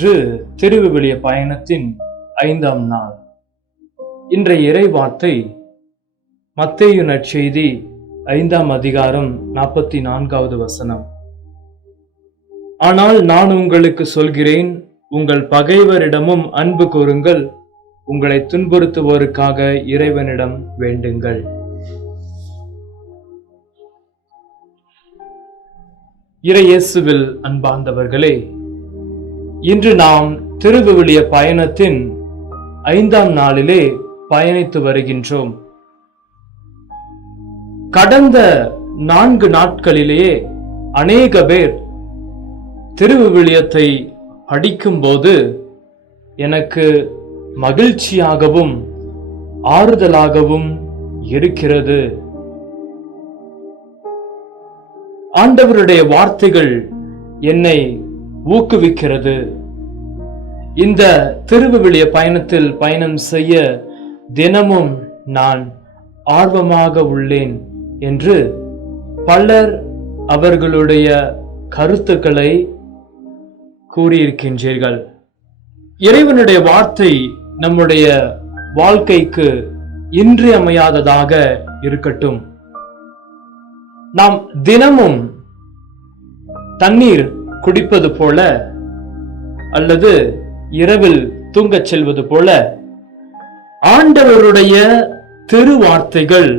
இன்று திருவிவிலிய பயணத்தின் 5ஆம் நாள். இன்றைய இறைவார்த்தை மத்தேயு நற்செய்தி 5ஆம் அதிகாரம் 44வது வசனம். ஆனால் நான் உங்களுக்கு சொல்கிறேன், உங்கள் பகைவரிடமும் அன்பு கூறுங்கள், உங்களை துன்புறுத்துவோருக்காக இறைவனிடம் வேண்டுங்கள். இறையேசுவில் அன்பார்ந்தவர்களே, இன்று நாம் திருவிவிலிய பயணத்தின் 5ஆம் நாளிலே பயணித்து வருகின்றோம். கடந்த 4 நாட்களிலேயே அநேக பேர் திருவிவிலியத்தை படிக்கும்போது எனக்கு மகிழ்ச்சியாகவும் ஆறுதலாகவும் இருக்கிறது. ஆண்டவருடைய வார்த்தைகள் என்னை ஊக்குவிக்கிறது. இந்த திருவிவிலிய பயணத்தில் பயணம் செய்ய தினமும் நான் ஆர்வமாக உள்ளேன் என்று பலர் அவர்களுடைய கருத்துக்களை கூறியிருக்கின்றீர்கள். இறைவனுடைய வார்த்தை நம்முடைய வாழ்க்கைக்கு இன்றியமையாததாக இருக்கட்டும். நாம் தினமும் தண்ணீர் குடிப்பது போல அல்லது இரவில் தூங்கச் செல்வது போல ஆண்டவருடைய திருவார்த்தைகள்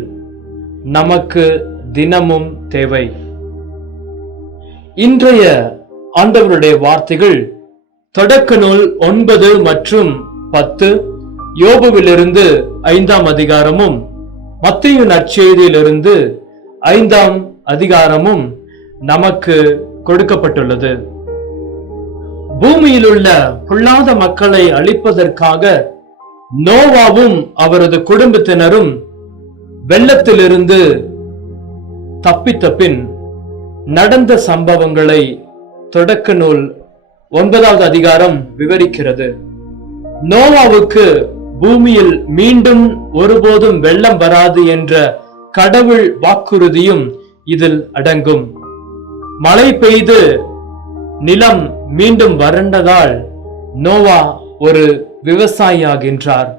நமக்கு தினமும் தேவை. இன்றைய ஆண்டவருடைய வார்த்தைகள் தொடக்க நூல் 9 மற்றும் 10, யோபுவிலிருந்து 5ஆம் அதிகாரமும் மத்தேயு நற்செய்தியிலிருந்து 5ஆம் அதிகாரமும் நமக்கு கொடுக்கப்பட்டுள்ளது. பூமியில் உள்ள பொல்லாத மக்களை அழிப்பதற்காக நோவாவும் அவரது குடும்பத்தினரும் வெள்ளத்திலிருந்து தப்பித்த பின் நடந்த சம்பவங்களை தொடக்க நூல் 9வது அதிகாரம் விவரிக்கிறது. நோவாவுக்கு பூமியில் மீண்டும் ஒருபோதும் வெள்ளம் வராது என்ற கடவுள் வாக்குறுதியும் இதில் அடங்கும். மழை பெய்து நிலம் மீண்டும் வறண்டதால் நோவா ஒரு விவசாயியாகின்றார்.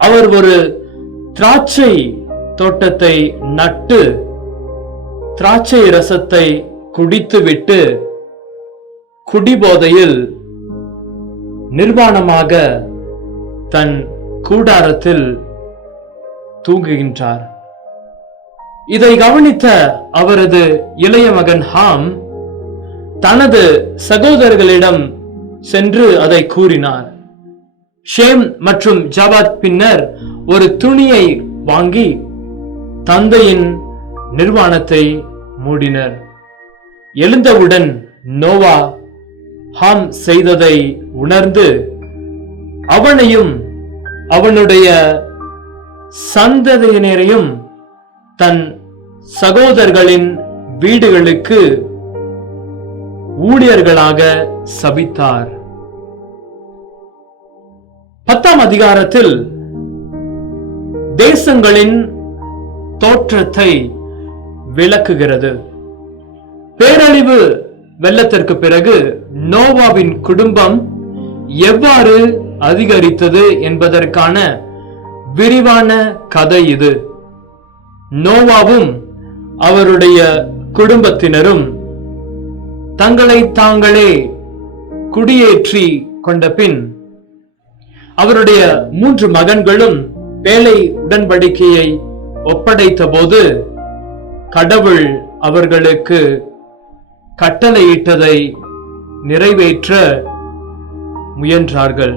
அவர் ஒரு திராட்சை தோட்டத்தை நட்டு திராட்சை ரசத்தை குடித்துவிட்டு குடிபோதையில் நிர்வாணமாக தன் கூடாரத்தில் தூங்குகின்றார். இதை கவனித்த அவரது இளைய மகன் ஹாம் தனது சகோதரர்களிடம் சென்று அதை கூறினார். ஷேம் மற்றும் ஜாபாத் பின்னர் ஒரு துணியை வாங்கி தந்தையின் நிர்வாணத்தை மூடினர். எழுந்தவுடன் நோவா ஹாம் செய்ததை உணர்ந்து அவனையும் அவனுடைய சந்ததியினரையும் தன் சகோதரர்களின் வீடுகளுக்கு ஊழியர்களாக சபித்தார். 10ஆம் அதிகாரத்தில் தேசங்களின் தோற்றத்தை விளக்குகிறது. பேரழிவு வெள்ளத்திற்கு பிறகு நோவாவின் குடும்பம் எவ்வாறு அதிகரித்தது என்பதற்கான விரிவான கதை இது. நோவாவும் அவருடைய குடும்பத்தினரும் தங்களை தாங்களே குடியேற்றி கொண்ட பின் அவருடைய 3 மகன்களும் பேழை உடன்படிக்கையை ஒப்படைத்த போது கடவுள் அவர்களுக்கு கட்டளையிட்டதை நிறைவேற்ற முயன்றார்கள்.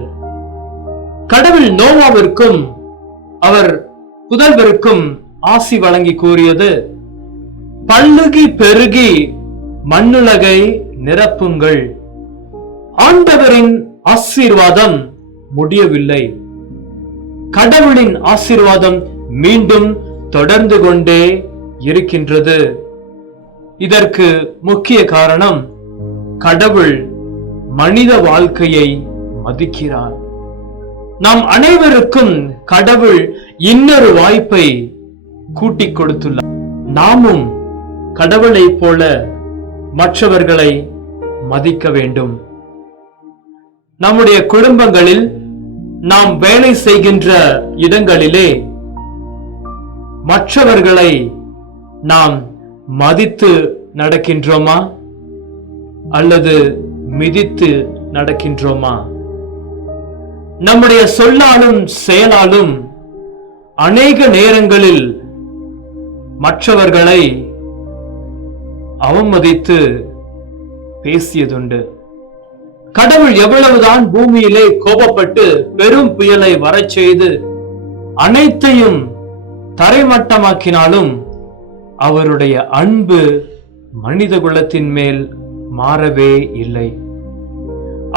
கடவுள் நோவாவிற்கும் அவர் புதல்வருக்கும் ஆசி வழங்கி கூறியது, பல்லுகி பெருகி மண்ணுலகை நிரப்புங்கள். ஆண்டவரின் ஆசீர்வாதம் முடியவில்லை. கடவுளின் ஆசீர்வாதம் மீண்டும் தொடர்ந்து கொண்டே இருக்கின்றது. இதற்கு முக்கிய காரணம் கடவுள் மனித வாழ்க்கையை மதிக்கிறார். நாம் அனைவருக்கும் கடவுள் இன்னொரு வாய்ப்பை கூட்டிக் கொடுத்துள்ளார். நாமும் கடவுளை போல மற்றவர்களை மதிக்க வேண்டும். நம்முடைய குடும்பங்களில், நாம் வேலை செய்கின்ற இடங்களிலே மற்றவர்களை நாம் மதித்து நடக்கின்றோமா அல்லது மிதித்து நடக்கின்றோமா? நம்முடைய சொல்லாலும் செயலாலும் அநேக நேரங்களில் மற்றவர்களை அவமதித்து பேசியதுண்டு. கடவுள் எவ்வளவுதான் பூமியிலே கோபப்பட்டு பெரும் புயலை வரச் செய்து அனைத்தையும் தரைமட்டமாக்கினாலும் அவருடைய அன்பு மனித குலத்தின் மேல் மாறவே இல்லை.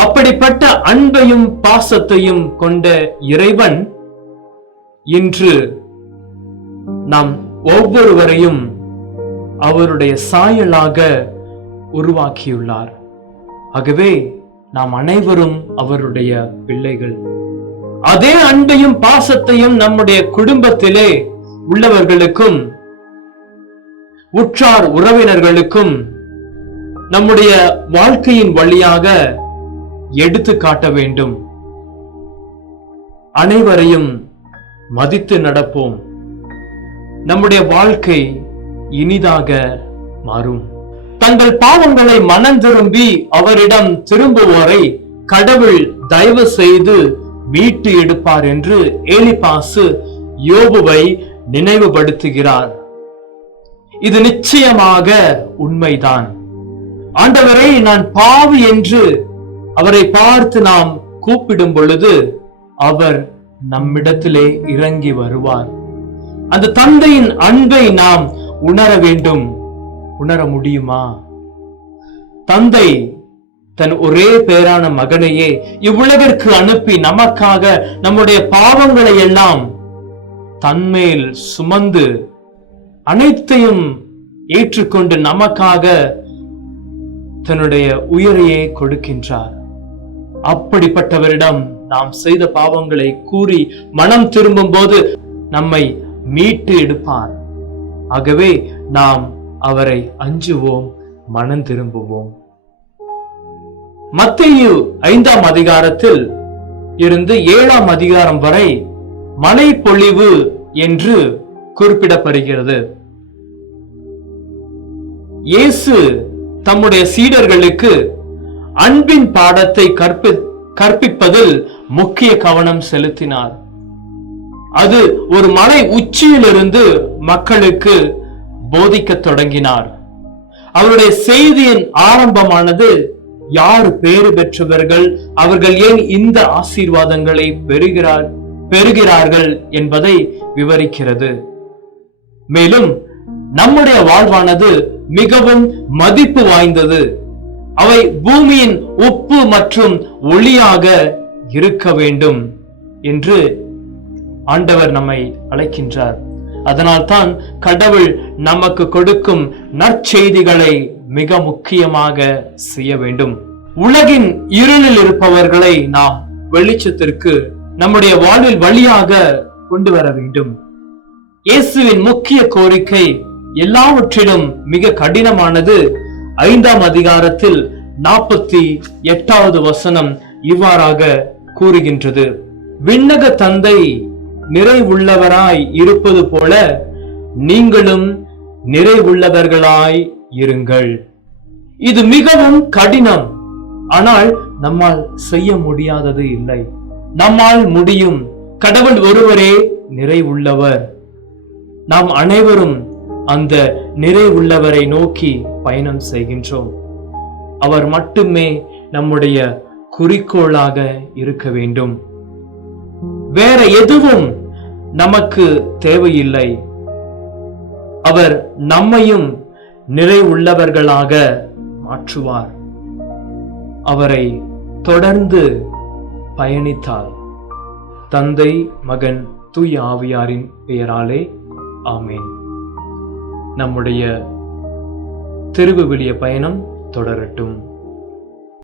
அப்படிப்பட்ட அன்பையும் பாசத்தையும் கொண்ட இறைவன் இன்று நாம் ஒவ்வொருவரையும் அவருடைய சாயலாக உருவாக்கியுள்ளார். ஆகவே நாம் அனைவரும் அவருடைய பிள்ளைகள். அதே அன்பையும் பாசத்தையும் நம்முடைய குடும்பத்திலே உள்ளவர்களுக்கும் உற்றார் உறவினர்களுக்கும் நம்முடைய வாழ்க்கையின் வழியாக எடுத்து காட்ட வேண்டும். அனைவரையும் மதித்து நடப்போம். நம்முடைய வாழ்க்கை இனிதாக மாறும். தங்கள் பாவங்களை மனம் திரும்பி அவரிடம் திரும்புவோரை கடவுள் தயவு செய்து மீட்டு எடுப்பார் என்று எலிப்பாசு யோபுவை நினைவுபடுத்துகிறார். இது நிச்சயமாக உண்மைதான். ஆண்டவரை, நான் பாவி என்று அவரை பார்த்து நாம் கூப்பிடும் பொழுது அவர் நம்மிடத்திலே இறங்கி வருவார். அந்த தந்தையின் அன்பை நாம் உணர வேண்டும். உணர முடியுமா? தந்தை தன் ஒரே பேரான மகனையே இவ்வுலகிற்கு அனுப்பி நமக்காக நம்முடைய பாவங்களை எல்லாம் தன்மேல் சுமந்து அனைத்தையும் ஏற்றுக்கொண்டு நமக்காக தன்னுடைய உயிரையே கொடுக்கின்றார். அப்படிப்பட்டவரிடம் நாம் செய்த பாவங்களை கூறி மனம் திரும்பும் போது நம்மை மீட்டு எடுப்பார். ஆகவே நாம் அவரை அஞ்சுவோம், மனம் திரும்புவோம். மத்தேயு 5ஆம் அதிகாரத்தில் இருந்து 7ஆம் அதிகாரம் வரை மழை பொழிவு என்று குறிப்பிடப்படுகிறது. இயேசு தம்முடைய சீடர்களுக்கு அன்பின் பாடத்தை கற்பிப்பதில் முக்கிய கவனம் செலுத்தினார். அது ஒரு மலை உச்சியிலிருந்து மக்களுக்கு போதிக்க தொடங்கினார். அவருடைய செய்தியின் ஆரம்பமானது யார் பேறு பெற்றவர்கள், அவர்கள் ஏன் இந்த ஆசீர்வாதங்களை பெறுகிறார்கள் என்பதை விவரிக்கிறது. மேலும் நம்முடைய வாழ்வானது மிகவும் மதிப்பு வாய்ந்தது. அவை பூமியின் உப்பு மற்றும் ஒளியாக இருக்க வேண்டும் என்று ஆண்டவர் நம்மை அழைக்கின்றார். அதனால்தான் கடவுள் நமக்கு கொடுக்கும் நற்செய்திகளை மிக முக்கியமாக செய்ய வேண்டும். உலகின் இருளில் இருப்பவர்களை நாம் வெளிச்சத்திற்கு நம்முடைய வாழ்வில் வழியாக கொண்டு வர வேண்டும். இயேசுவின் முக்கிய கோரிக்கை எல்லாவற்றிலும் மிக கடினமானது. 5ஆம் அதிகாரத்தில் 48வது வசனம் இவ்வாறாக கூறுகின்றது: விண்ணக தந்தை நிறைவுள்ளவராய் இருப்பது போல நீங்களும் நிறைவுள்ளவர்களாய் இருங்கள். இது மிகவும் கடினம், ஆனால் நம்மால் செய்ய முடியாதது இல்லை. நம்மால் முடியும். கடவுள் ஒருவரே நிறைவுள்ளவர். நாம் அனைவரும் அந்த நிறைவுள்ளவரை நோக்கி பயணம் செய்கின்றோம். அவர் மட்டுமே நம்முடைய குறிக்கோளாக இருக்க வேண்டும். வேற எதுவும் நமக்கு தேவையில்லை. அவர் நம்மையும் நிறைவுள்ளவர்களாக மாற்றுவார். அவரை தொடர்ந்து பயணித்தால் தந்தை, மகன், தூய ஆவியாரின் பெயராலே ஆமேன். நம்முடைய திருவிவிலிய பயணம் தொடரட்டும்.